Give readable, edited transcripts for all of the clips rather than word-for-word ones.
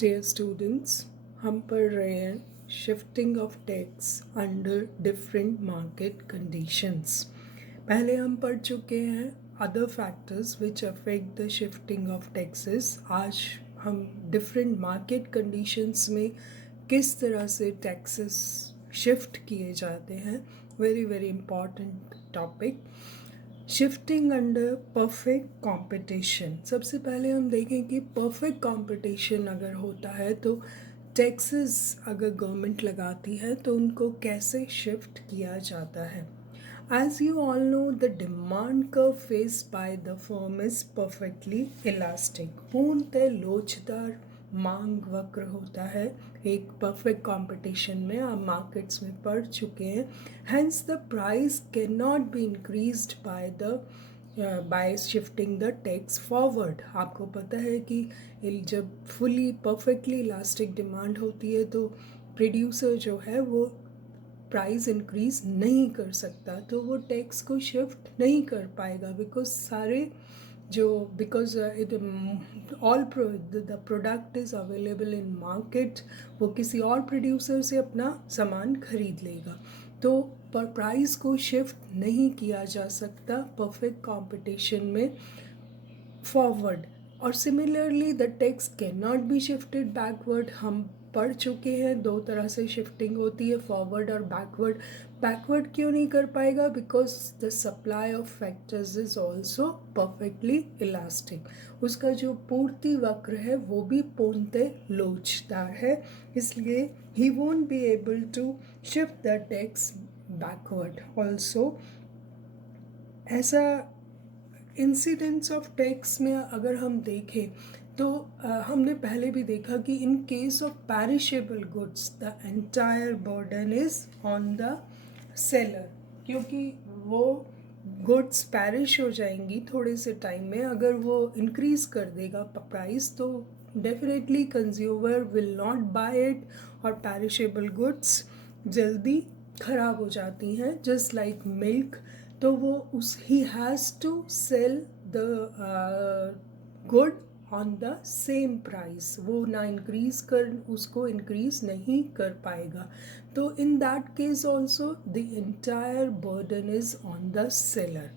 Dear students, हम पढ़ रहे हैं shifting of tax under different market conditions. पहले हम पढ़ चुके हैं other factors which affect the shifting of taxes. आज हम डिफरेंट मार्केट कंडीशंस में किस तरह से टैक्सेस शिफ्ट किए जाते हैं, very very important topic. Shifting under perfect competition. सबसे पहले हम देखें कि परफेक्ट कंपटीशन अगर होता है तो टैक्सेस अगर गवर्नमेंट लगाती है तो उनको कैसे शिफ्ट किया जाता है। As you all know, the demand curve faced by the firm is perfectly elastic. पूर्णतः लोचदार मांग वक्र होता है एक परफेक्ट कंपटीशन में। आप मार्केट्स में पढ़ चुके हैं। Hence the price can not be increased by shifting the tax forward. आपको पता है कि जब फुली परफेक्टली इलास्टिक डिमांड होती है तो प्रोड्यूसर जो है वो प्राइस इंक्रीज नहीं कर सकता, तो वो टैक्स को शिफ्ट नहीं कर पाएगा because it all the product is available in market. वो किसी और प्रोड्यूसर से अपना सामान खरीद लेगा, तो पर प्राइस को शिफ्ट नहीं किया जा सकता परफेक्ट कंपटीशन में फॉरवर्ड। और similarly the tax can not be shifted backward. हम पढ़ चुके हैं दो तरह से शिफ्टिंग होती है, फॉरवर्ड और बैकवर्ड। बैकवर्ड क्यों नहीं कर पाएगा? Because the supply of factors is also perfectly elastic. उसका जो पूर्ति वक्र है वो भी पूर्णतः लोचदार है, इसलिए he won't be able to shift the tax backward also. ऐसा इंसिडेंट्स ऑफ टैक्स में अगर हम देखें तो हमने पहले भी देखा कि in case of perishable goods the entire burden is on the seller, क्योंकि वो गुड्स पैरिश हो जाएंगी थोड़े से टाइम में। अगर वो इंक्रीज कर देगा प्राइस तो definitely consumer will not buy it, और पैरिशेबल गुड्स जल्दी ख़राब हो जाती हैं, जस्ट लाइक मिल्क। तो वो he has to sell the good on the same price. वो ना उसको इंक्रीज नहीं कर पाएगा। तो in that case also the entire burden is on the seller.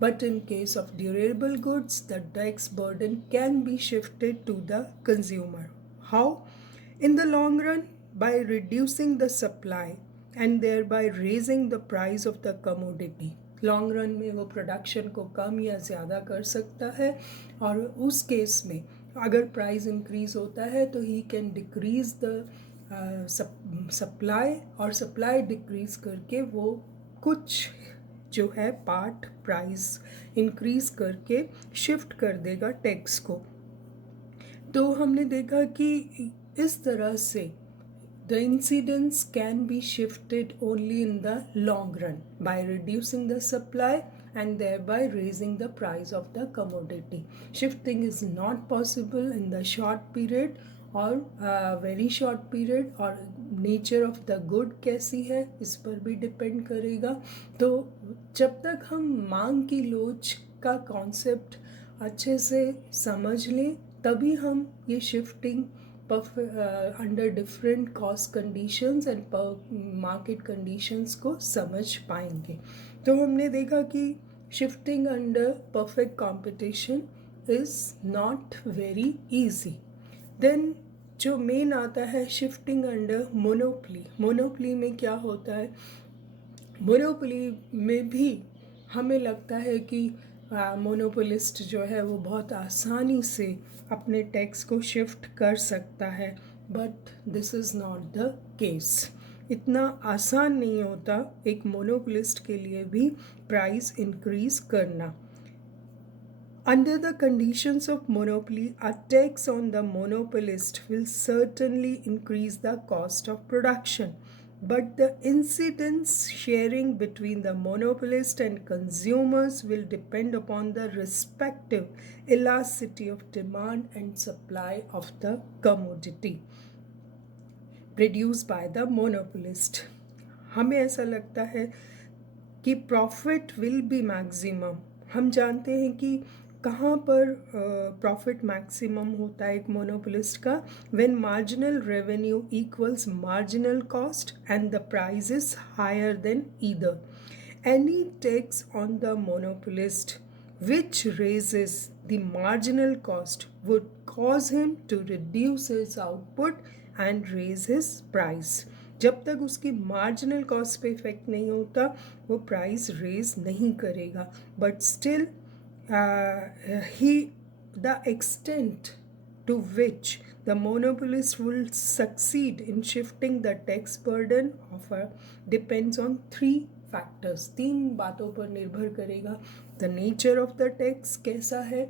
But in case of durable goods, the tax burden can be shifted to the consumer. How? In the long run, by reducing the supply and thereby raising the price of the commodity. Long run में वो production को कम या ज़्यादा कर सकता है, और उस केस में अगर प्राइस इंक्रीज होता है तो he can decrease the supply, और सप्लाई डिक्रीज करके वो कुछ जो है पार्ट प्राइस इंक्रीज करके शिफ्ट कर देगा टैक्स को। तो हमने देखा कि इस तरह से the incidence can be shifted only in the long run by reducing the supply and thereby raising the price of the commodity. Shifting is not possible in the short period or very short period, और nature of the good कैसी है इस पर भी depend करेगा। तो जब तक हम मांग की लोच का कॉन्सेप्ट अच्छे से समझ लें तभी हम ये shifting under different cost conditions and market conditions को समझ पाएंगे। तो हमने देखा कि shifting under perfect competition is not very easy. Then जो मेन आता है शिफ्टिंग अंडर मोनोपली। मोनोपली में क्या होता है? मोनोपली में भी हमें लगता है कि मोनोपोलिस्ट जो है वो बहुत आसानी से अपने टैक्स को शिफ्ट कर सकता है, but this is not the case. इतना आसान नहीं होता एक मोनोपोलिस्ट के लिए भी प्राइस इंक्रीज करना। Under the conditions of monopoly, a tax on the monopolist will certainly increase the cost of production, but the incidence sharing between the monopolist and consumers will depend upon the respective elasticity of demand and supply of the commodity produced by the monopolist. हमें ऐसा लगता है कि profit will be maximum. हम जानते हैं कि कहाँ पर प्रॉफिट मैक्सिमम होता है एक मोनोपोलिस्ट का? When marginal revenue equals marginal cost and the price is higher than either. Any tax on the monopolist which raises the marginal cost would cause him to reduce his output and raise his price. जब तक उसकी marginal cost पे effect नहीं होता वो price raise नहीं करेगा. But still he the extent to which the monopolist will succeed in shifting the tax burden of a depends on three factors. 3 बातों पर निर्भर करेगा. The nature of the tax कैसा है,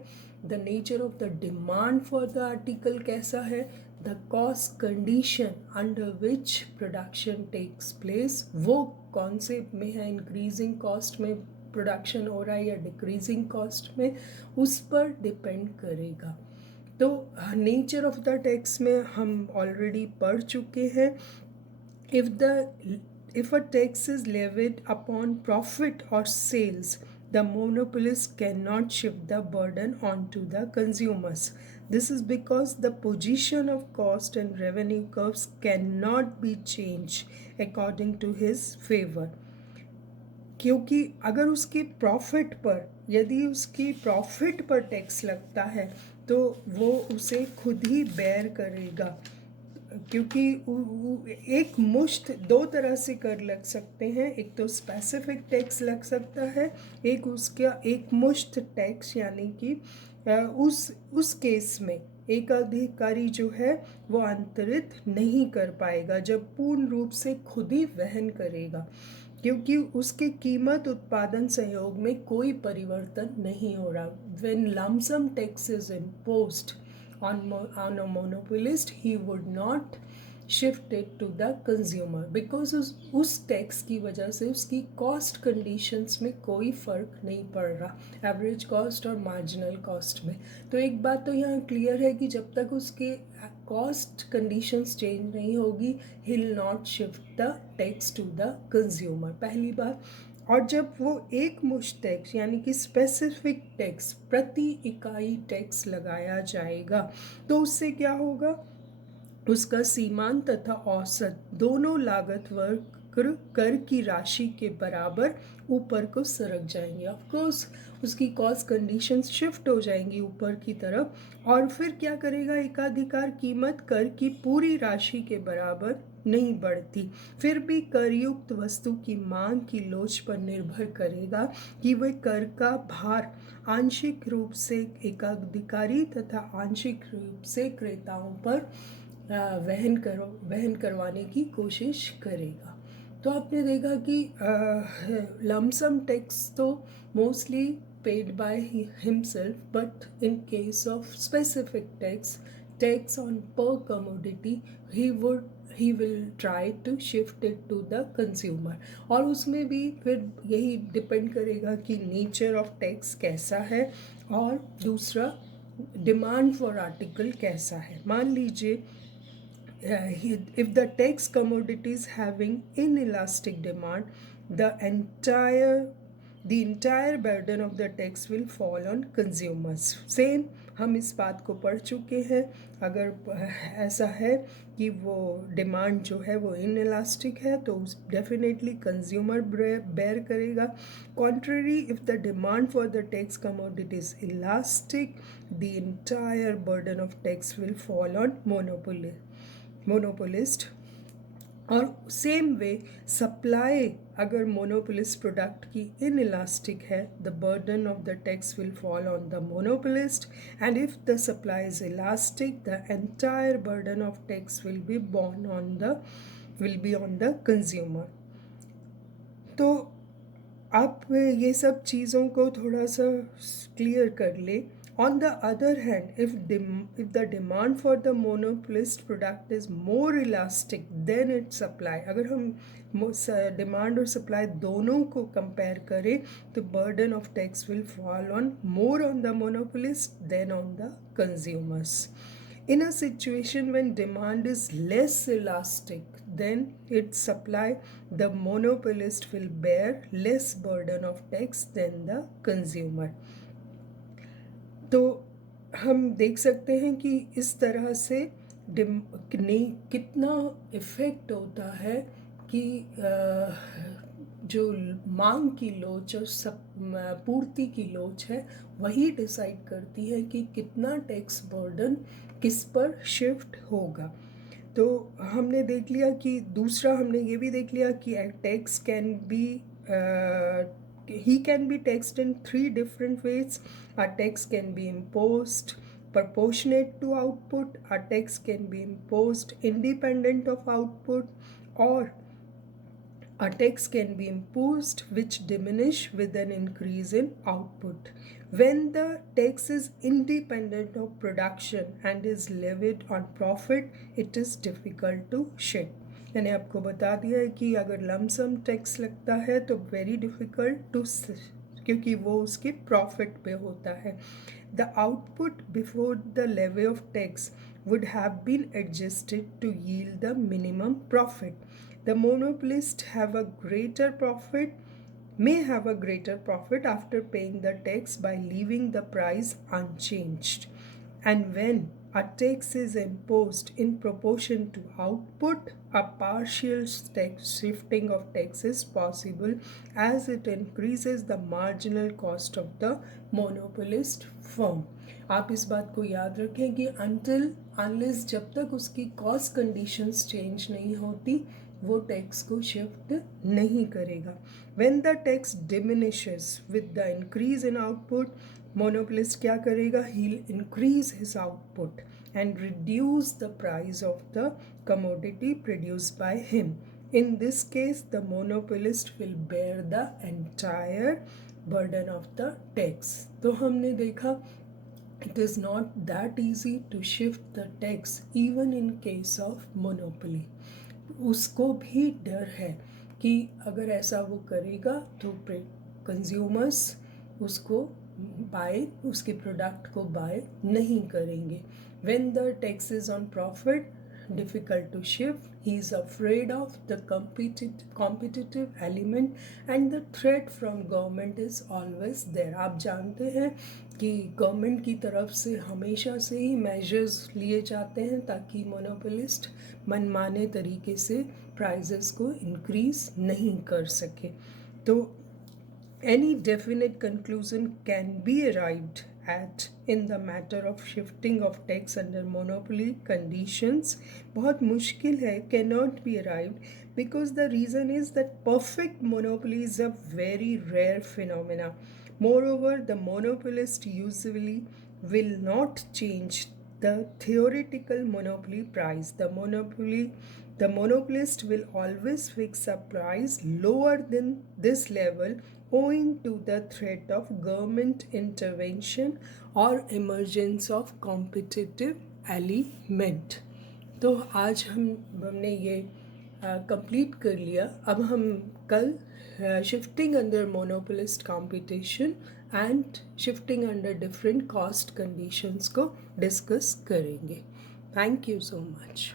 the nature of the demand for the article कैसा है, the cost condition under which production takes place, वो कौन से में है, इंक्रीजिंग कॉस्ट में प्रोडक्शन हो रहा है या डिक्रीजिंग कॉस्ट में, उस पर डिपेंड करेगा. तो नेचर ऑफ द टैक्स में हम ऑलरेडी पढ़ चुके हैं. If a tax is levied upon profit or sales, the monopolist cannot shift the burden onto the consumers. This is because the position of cost and revenue curves cannot be changed according to his favor. क्योंकि अगर उसकी profit पर, यदि उसकी profit पर tax लगता है तो वो उसे खुद ही बेयर करेगा. क्योंकि एक मुश्त दो तरह से कर लग सकते हैं. एक तो स्पेसिफिक टैक्स लग सकता है, एक उसका एक मुश्त टैक्स, यानी कि उस केस में एक अधिकारी जो है वो अंतरित नहीं कर पाएगा जब पूर्ण रूप से खुद ही वहन करेगा, क्योंकि उसके कीमत उत्पादन सहयोग में कोई परिवर्तन नहीं हो रहा. When lump sum tax is imposed on a monopolist, he would not shift it to the consumer because उस टैक्स की वजह से उसकी कॉस्ट कंडीशंस में कोई फ़र्क नहीं पड़ रहा, एवरेज कॉस्ट और मार्जिनल कॉस्ट में. तो एक बात तो यहाँ क्लियर है कि जब तक उसके कॉस्ट कंडीशंस चेंज नहीं होगी, he will not shift the tax to the consumer, पहली बात. और जब वो एक मुश्त टैक्स यानी कि स्पेसिफिक टैक्स, प्रति इकाई टैक्स लगाया जाएगा, तो उससे क्या होगा, उसका सीमांत तथा औसत दोनों लागत वर्ग कर की राशि के बराबर ऊपर को सरक जाएंगे. ऑफकोर्स उसकी कॉस्ट कंडीशंस शिफ्ट हो जाएंगी ऊपर की तरफ, और फिर क्या करेगा, एकाधिकार कीमत कर की पूरी राशि के बराबर नहीं बढ़ती. फिर भी करयुक्त वस्तु की मांग की लोच पर निर्भर करेगा कि वह कर का भार आंशिक रूप से एकाधिकारी तथा आंशिक रूप से क्रेताओं पर वहन करवाने की कोशिश करेगा. तो आपने देखा कि लमसम टैक्स तो mostly paid by himself, but in case of specific tax on पर commodity he will try to shift it to the consumer. और उसमें भी फिर यही डिपेंड करेगा कि नेचर ऑफ टैक्स कैसा है और दूसरा डिमांड फॉर आर्टिकल कैसा है. मान लीजिए if the tax commodities having inelastic demand, the entire burden of the tax will fall on consumers. Same हम इस बात को पढ़ चुके हैं. अगर ऐसा है कि वो डिमांड जो है वो इनइलास्टिक है तो डेफिनेटली कंज्यूमर बेयर करेगा. Contrary, if the demand for the tax commodity is elastic, the entire burden of tax will fall on monopolist. और सेम वे सप्लाई, अगर मोनोपोलिस्ट प्रोडक्ट की इनइलास्टिक है, the burden of the tax will fall on the monopolist. And if the supply is elastic, the entire burden of tax will be on the consumer. तो आप ये सब चीज़ों को थोड़ा सा क्लियर कर ले. On the other hand, if the demand for the monopolist product is more elastic than its supply, अगर हम डिमांड और सप्लाई दोनों को कंपेयर करें तो burden of tax will fall on more on the monopolist than on the consumers. In a situation when demand is less elastic than its supply, the monopolist will bear less burden of tax than the consumer. तो हम देख सकते हैं कि इस तरह से कितना इफ़ेक्ट होता है कि जो मांग की लोच और पूर्ति की लोच है वही डिसाइड करती है कि कितना टैक्स बर्डन किस पर शिफ्ट होगा। तो हमने देख लिया कि दूसरा हमने ये भी देख लिया कि tax can be he can be taxed in three different ways. A tax can be imposed proportionate to output, a tax can be imposed independent of output, or a tax can be imposed which diminish with an increase in output. When the tax is independent of production and is levied on profit, it is difficult to shift. मैंने आपको बता दिया है कि अगर lump sum tax लगता है तो वेरी डिफ़िकल्ट टू, क्योंकि वो उसके प्रॉफिट पे होता है. The output before the levy of tax would have been adjusted to yield the minimum profit. The monopolists may have a greater profit after paying the tax by leaving the price unchanged. And when a tax is imposed in proportion to output, a partial shifting of tax is possible as it increases the marginal cost of the monopolist firm. आप इस बात को याद रखें कि unless जब तक उसकी कॉस्ट कंडीशंस चेंज नहीं होती वो टैक्स को शिफ्ट नहीं करेगा. When the tax diminishes with the increase in output, monopolist क्या करेगा? He will increase his output and reduce the price of the commodity produced by him. In this case, the monopolist will bear the entire burden of the tax. तो हमने देखा it is not that easy to shift the tax even in case of monopoly. उसको भी डर है कि अगर ऐसा वो करेगा तो कंज्यूमर्स उसको उसके प्रोडक्ट को बाय नहीं करेंगे. When the tax is on profit, difficult to shift, he is afraid of the competitive element and the threat from government is always there. आप जानते हैं कि गवर्नमेंट की तरफ से हमेशा से ही मेजर्स लिए जाते हैं ताकि मोनोपोलिस्ट मनमाने तरीके से प्राइजेस को इंक्रीज नहीं कर सके. तो any definite conclusion can be arrived at in the matter of shifting of tax under monopoly conditions बहुत मुश्किल है, cannot be arrived, because the reason is that perfect monopoly is a very rare phenomena. Moreover, the monopolist usually will not change the theoretical monopoly price. The monopolist will always fix a price lower than this level owing to the threat of government intervention or emergence of competitive element. तो आज हमने ये complete कर लिया. अब हम कल shifting under monopolist competition and shifting under different cost conditions को डिस्कस करेंगे. Thank you so much.